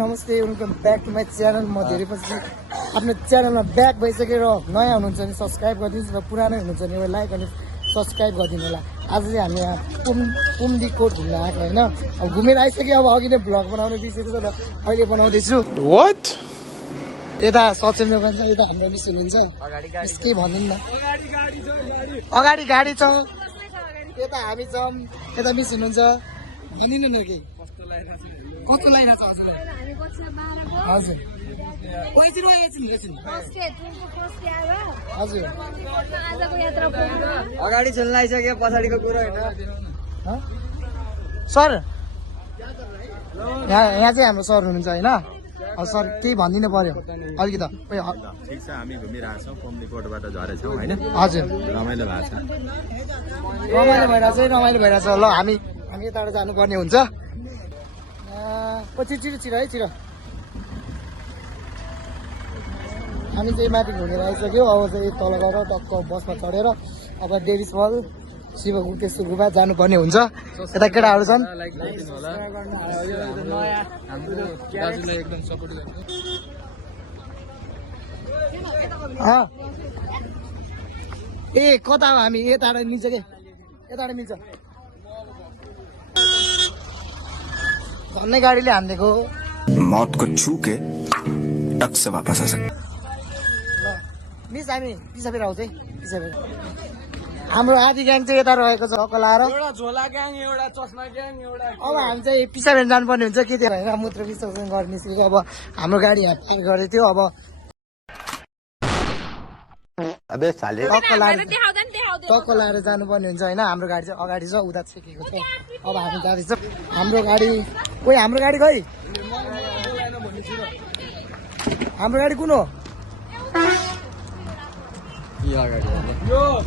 नमस्ते welcome back to my channel. म धेरै पछि आफ्नो च्यानलमा ब्याक भइसकेर नयाँ हुनुहुन्छ भने सब्सक्राइब गरिदिनुहोस् र पुरानो हुनुहुन्छ भने लाइक अनि सब्सक्राइब गरिदिनु होला। आज चाहिँ हामी यहाँ पुम्दीकोट घुम्न आएको होइन। अब घुमेर आइसक्यो, अब अघि नै भ्लग बनाउनु बिर्सेको छ र अहिले बनाउँदैछु। What? यता सचिन दोकान छ, यता हाम्रो मिस हुनुहुन्छ। केही भन्दिनँ न, अगाडि गाडी छ, यता हामी छौँ, यता मिस हुनुहुन्छ। भनिदिनु न केही कस्तो लागिरहेको छ हजुर? हजुर हजुर अगाडि चल्न आइसक्यो, पछाडिको कुरो होइन। सर यहाँ चाहिँ हाम्रो सर हुनुहुन्छ होइन। सर केही भनिदिनु पर्यो अलिकति। ठिक छ, हामी घुमिरहेछौँ, पुम्दीकोटबाट झरेछौँ होइन। हजुर रमाइलो भएको छ, रमाइलो भइरहेछ। ल हामी यताबाट जानुपर्ने हुन्छ। पछि छिरो है छिरो। हामी चाहिँ माथि घुमेर आइसक्यो। अब चाहिँ तल गएर टक्क बसमा चढेर अब डेभिस मल शिव गुप्तेश्वर गुफा जानुपर्ने हुन्छ। यता केटाहरू छन्। ए कता हो हामी? यताबाट मिल्छ कि यताबाट मिल्छ? भन्ने गाडीले हानिदिएको मौत को छू के टक से वापस आ सकते। ल मिस हामी पिसाबेर आउँछ है, पिसाबेर। हाम्रो आधी ग्याङ चाहिँ यता रहेको छ, टक्क लाएर। अब हामी चाहिँ पिसाबेर जानुपर्ने हुन्छ के त्यो होइन। मूत्र विसर्जन गर्ने निस्केको। अब हाम्रो गाडी यहाँ पार्क गरेको थियो। अब टक्क लाएर जानुपर्ने हुन्छ होइन। हाम्रो गाडी चाहिँ अगाडि छ, उता छेकेको छ। अब हामी जाँदैछौँ। हाम्रो गाडी खै? हाम्रो गाडी कुन हो?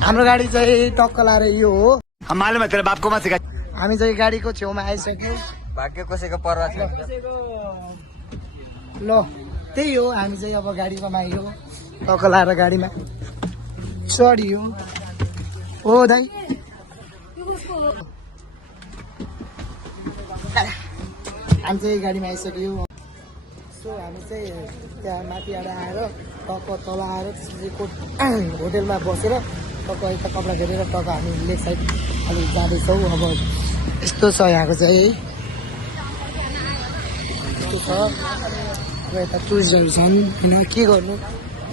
हाम्रो गाडी चाहिँ टक्क लाएर यो हो। हामी चाहिँ गाडीको छेउमा आइसक्यौँ। भाग्य कसैको पर्वा छ। ल त्यही हो, हामी चाहिँ अब गाडीमा आइयो, टक्क लाएर गाडीमा चढियो। हो दाइ हामी चाहिँ गाडीमा आइसक्यो। सो हामी चाहिँ त्यहाँ माथिबाट आएर टक्क तल आएर त्यसपछि होटेलमा बसेर टक्क यता कपडा फेरेर टक्क हामी लेक साइड अलिक जाँदैछौँ। अब यस्तो छ यहाँको चाहिँ, यस्तो छ। अब यता टुरिस्टहरू छन् होइन, के गर्नु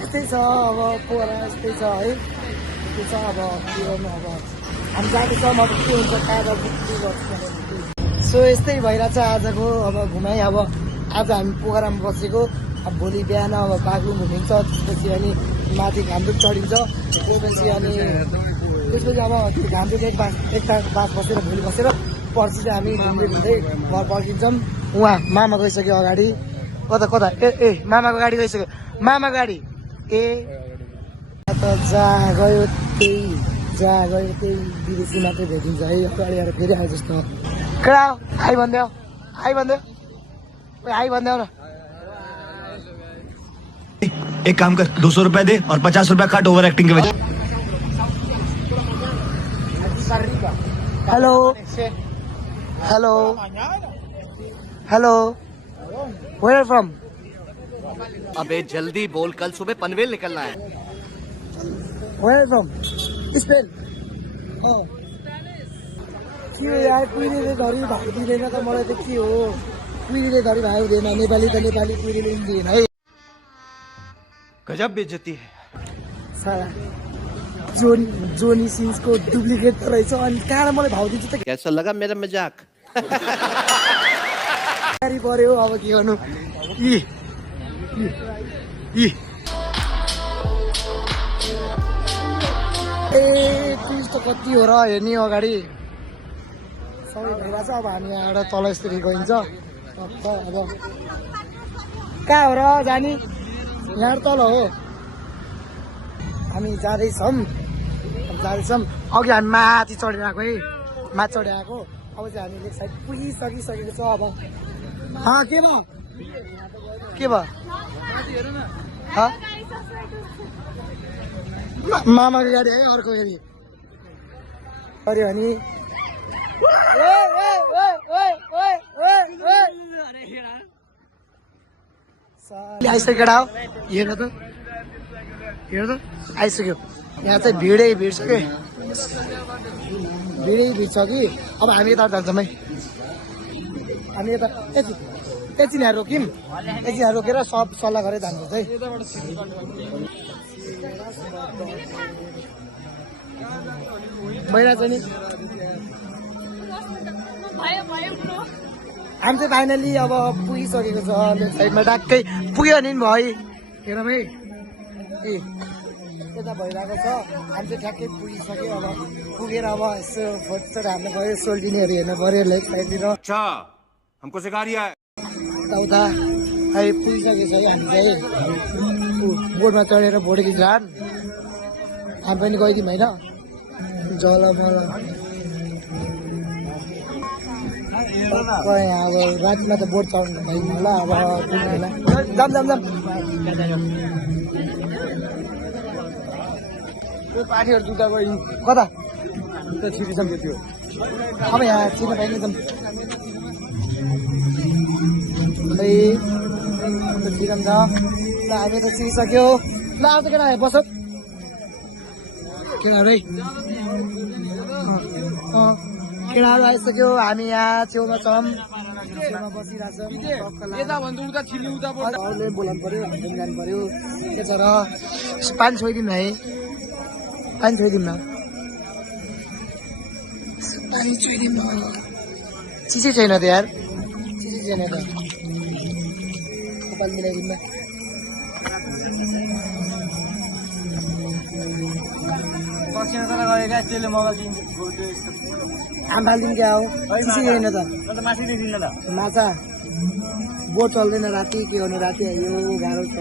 यस्तै छ। अब पोखरा यस्तै छ है, यस्तै छ। अब के गर्नु, अब हामी जाँदैछौँ। अब के हुन्छ कहाँ के गर्छु। सो यस्तै भइरहेछ आजको अब घुमाइ। अब आज हामी पोखरामा बसेको। अब भोलि बिहान अब बागलुङ घुमिन्छ, त्यसपछि अनि माथि घामरुक चढिन्छ, त्यसपछि अनि अब घामरुक एक बास बसेर भोलि बसेर पर्सि चाहिँ हामी घुम्दै घर फर्किन्छौँ। उहाँ मामा गइसक्यो अगाडि। कता ए मामाको गाडी गइसक्यो। मामा गाडी ए त जहाँ गयो त्यही विदेशी मात्रै भेटिन्छ है। अगाडि आएर फेरि आयो जस्तो। केटा आइ भनिदेऊ न। एक काम कर 200 रुपए दे और 50 रुपए काट ओवर एक्टिंग के वजह। Hello where from? अबे जल्दी बोल, कल सुबह पनवेल निकलना है। Where from? स्पेन। के हो यार, कुइरीले धरी भाग दिँदैन त मलाई त के हो। कुइरीले धरी भाग दिँदैन, नेपाली त नेपाली, कुइरीले दिँदैन है। गजब बेइज्जती है साला जोनी सिन्सको डुप्लिकेट त रहेछ। अनि कहाँ मलाई भाउ दिन्छ त? कैसा लगा मेरा मजाक? गाडी पर्यो, अब के गर्नु। ए टुरिस्ट त कति हो र हेर्ने अगाडि सबै भइरहेछ। अब हामी यहाँबाट तल यसरी गइन्छ। अब कहाँ हो र जाने? यहाँ तल हो हामी जाँदैछौँ। अघि हामी माथि चढेर आएको है, माथि चढेर आएको। अब चाहिँ हामी लेक साइड पुगिसकिसकेको छ। अब के भयो मामाको गाडी है, अर्को फेरि गऱ्यो भने आइसक्यो केटा हो हेर त आइसक्यो यहाँ चाहिँ भिडै भिड छ कि भिड छ कि अब हामी यता जान्छौँ है हामी यता एकछिन यहाँ रोक्यौँ एकछिन यहाँ रोकेर सब सल्लाह गरेर जान्छ है महिला चाहिँ नि हामी चाहिँ फाइनली अब पुगिसकेको छ लेफ्ट साइडमा डक्कै पुग्यो नि भाइ हेरौँ है ए यता भइरहेको छ हामी चाहिँ ठ्याक्कै पुगिसक्यो अब पुगेर अब यसो फोटो हाल्नु पऱ्यो सोल्टिनीहरू हेर्नु पऱ्यो लेफ्ट साइडतिर अच्छा हमको सिखा रिया है उता अहिले पुगिसकेको छ हामी चाहिँ बोटमा चढेर फोटो खिच्न हामी पनि गइदिउँ होइन जलमल अब रातिमा त बोट चढ्नु भइदिनु होला अब जाम त्यो पाठीहरू जुत्ता गयो कता त्यो छिरिसम त्यो अब यहाँ चिन्न पाइने एकदम चिरम छ ल हामी त चिरिसक्यो ल आउँछ केटा बस केटाहरू है केटाहरू आइसक्यो हामी यहाँ छेउमा छौँ छेउमा बसिरहेछौँ बोलाउनु पऱ्यो हामी पनि जानु पऱ्यो के छ र पानी छोइदिउँ न है पानी छोइदिउँ न पानी छोइदिउँ न चिसै छैन त यार चिसै छैन त कपाल मिलाइदिउँ न आम्फालिदिउँ क्या हो चिसै छैन त माछा बोट चल्दैन राति के गर्नु राति आयो गाह्रो छ